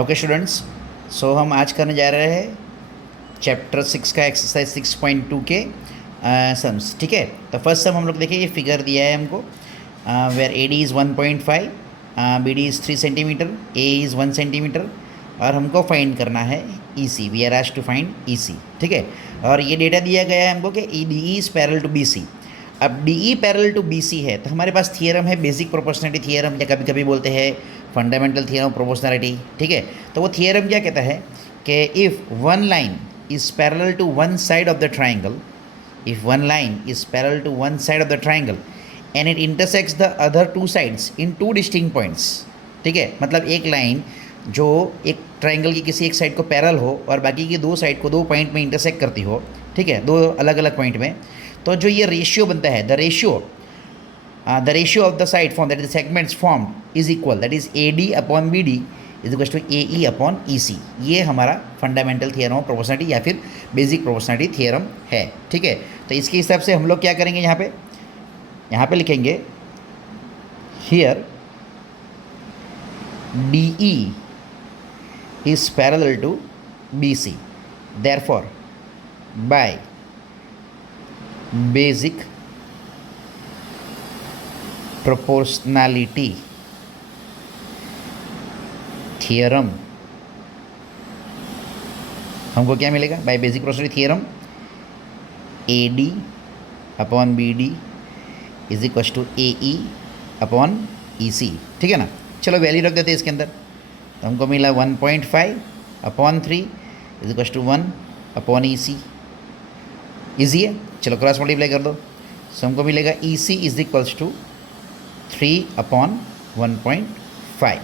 Okay students, सो हम आज करने जा रहे हैं चैप्टर 6 का एक्सरसाइज 6.2 के सम्स। ठीक है, तो फर्स्ट सम हम लोग देखिए, ये फिगर दिया है हमको where A D is 1.5, B D is 3 centimetre, A is 1 centimetre और हमको फाइंड करना है E C. We are asked to find E C. ठीक है, और ये डेटा दिया गया है हमको कि E D is parallel to B C. अब D E parallel to B C है तो हमारे पास थियरम है बेसिक प्रोपोर्शनलिटी थियरम, या कभी कभी बोलते हैं फंडामेंटल थियरम ऑफ प्रोपोर्शनलिटी। ठीक है, तो वो थियरम क्या कहता है कि if one line is parallel to one side of the triangle, if one line is parallel to one side of the triangle and it intersects the other two sides in two distinct points. ठीक है, मतलब एक line जो एक triangle की किसी एक side को पैरेलल हो और बाकी की दो साइड को दो पॉइंट में इंटरसेक्ट करती हो, ठीक है, दो अलग अलग पॉइंट में, तो जो ये रेशियो बनता है, the ratio of the side form that is segments formed is equal, that is A D upon B D is equal to A E upon E C. ये हमारा फंडामेंटल थियरम ऑफ प्रोपोर्शनलिटी या फिर basic proportionality theorem है। ठीक है, तो इसके हिसाब से हम लोग क्या करेंगे, यहाँ पे लिखेंगे here D E is parallel to B C, therefore by basic proportionality theorem हमको क्या मिलेगा, by basic proportionality theorem A D upon B D is equal to A E upon E C. ठीक है ना, चलो वैल्यू रख देते हैं इसके अंदर, तो हमको मिला 1.5 upon 3 is equal to 1 upon E C. Easy है, चलो क्रॉस मल्टीप्लाई कर दो, सो हमको मिलेगा E C is equals to 3 upon 1.5।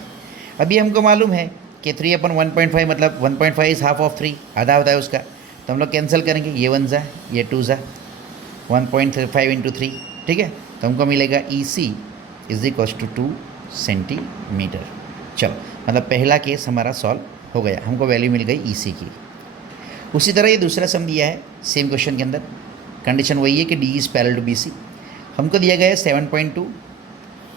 अभी हमको मालूम है कि 3 अपॉन 1.5 मतलब 1.5 इज़ हाफ ऑफ 3, आधा होता है उसका, तो हम लोग कैंसिल करेंगे, ये 1 ज़ा ये 2 ज़ा 1.5 इंटू 3। ठीक है, तो हमको मिलेगा E C is equals to 2 centimetre. चलो, मतलब पहला केस हमारा सॉल्व हो गया, हमको वैल्यू मिल गई ई सी की। उसी तरह ये दूसरा सम दिया है सेम क्वेश्चन के अंदर, कंडीशन वही है कि D is parallel to B C. हमको दिया गया है 7.2,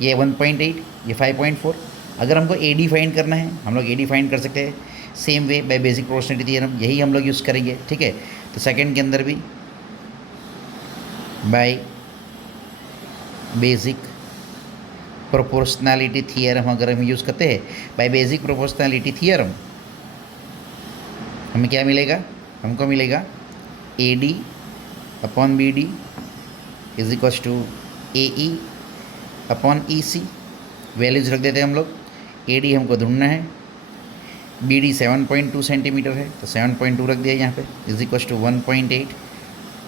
ये 1.8, ये 5.4। अगर हमको ए डी फाइंड करना है, हम लोग ए डी फाइंड कर सकते हैं same way by basic proportionality theorem, यही हम लोग यूज़ करेंगे। ठीक है, तो सेकंड के अंदर भी बाय बेसिक प्रोपोर्शनलिटी थियरम अगर हम यूज़ करते हैं, बाय बेसिक प्रोपोर्शनलिटी थियरम हमें क्या मिलेगा, हमको मिलेगा A D upon B D is equal to A E upon E C. Values रख देते हैं हम लोग, ए डी हमको ढूंढना है, बी डी 7.2 सेंटीमीटर है तो 7.2 रख दिया यहाँ पे, इज इक्वल टू 1.8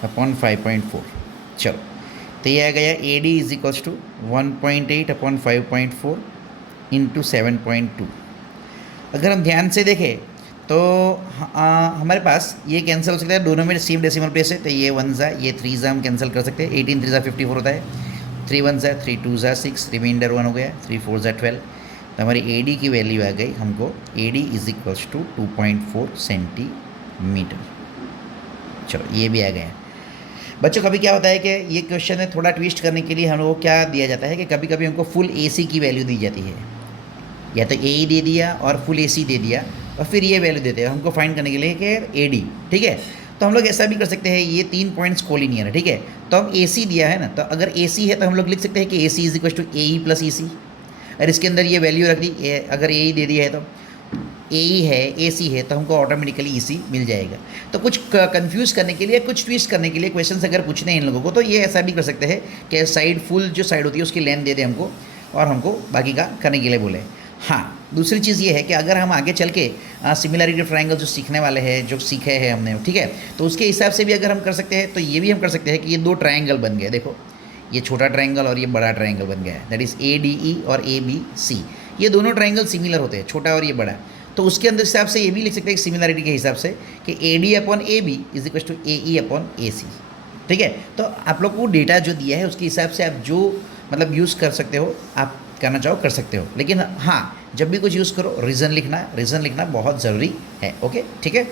अपॉन 5.4। चलो, तो ये आ गया A D is equal to 1.8 upon 5.4 into 7.2। अगर हम ध्यान से देखें तो हमारे पास ये कैंसिल हो सकता है, दोनों में सेम डेसिमल प्लेस है, तो ये 1 ज़ा ये 3 ज़ा हम कैंसिल कर सकते हैं। 18 3 ज़ा 54 होता है, 3 1 ज़ा 3 2 ज़ा 6, रिमाइंडर 1 हो गया, 3 4 ज़ा 12। तो हमारी ए डी की वैल्यू आ गई हमको, A D is equals to 2.4 centimetre. चलो, ये भी आ गया। बच्चों, कभी क्या होता है कि ये क्वेश्चन में थोड़ा ट्विस्ट करने के लिए हम लोग को क्या दिया जाता है कि कभी कभी हमको फुल ए सी की वैल्यू दी जाती है, या तो ए दे दिया और फुल ए सी दे दिया और फिर ये वैल्यू देते हैं हमको फाइंड करने के लिए कि ए डी। ठीक है, तो हम लोग ऐसा भी कर सकते हैं, ये 3 पॉइंट्स कोलिनियर है। ठीक है, तो हम ए सी दिया है ना, तो अगर ए सी है तो हम लोग लिख सकते हैं कि A C is equal to A E plus E C, और इसके अंदर ये वैल्यू रख दी, अगर ए ई दे दिया है तो ए ई है, ए सी है, तो हमको ऑटोमेटिकली ई सी मिल जाएगा। तो कुछ कंफ्यूज करने के लिए, कुछ ट्विस्ट करने के लिए क्वेश्चन अगर पूछने हैं इन लोगों को, तो ये ऐसा भी कर सकते हैं कि साइड फुल जो साइड होती है उसकी लेंथ दे दे हमको और हमको बाकी का करने के लिए बोले। हाँ, दूसरी चीज़ ये है कि अगर हम आगे चल के सिमिलरिटी ट्रायंगल जो सीखने वाले हैं, जो सीखे हैं हमने, ठीक है, तो उसके हिसाब से भी अगर हम कर सकते हैं तो ये भी हम कर सकते हैं कि ये 2 ट्रायंगल बन गए। देखो, ये छोटा ट्रायंगल और ये बड़ा ट्रायंगल बन गया है, that is A D E और ए बी सी। ये दोनों ट्रायंगल सिमिलर होते हैं, छोटा और ये बड़ा, तो उसके अंदर हिसाब से ये भी लिख सकते हैं सिमिलरिटी के हिसाब से कि A D upon A B is equal to A E upon A C. ठीक है, तो आप लोग को डेटा जो दिया है उसके हिसाब से आप जो मतलब यूज़ कर सकते हो, आप करना चाहो कर सकते हो, लेकिन हाँ, जब भी कुछ यूज़ करो रीज़न लिखना बहुत ज़रूरी है। ओके, ठीक है।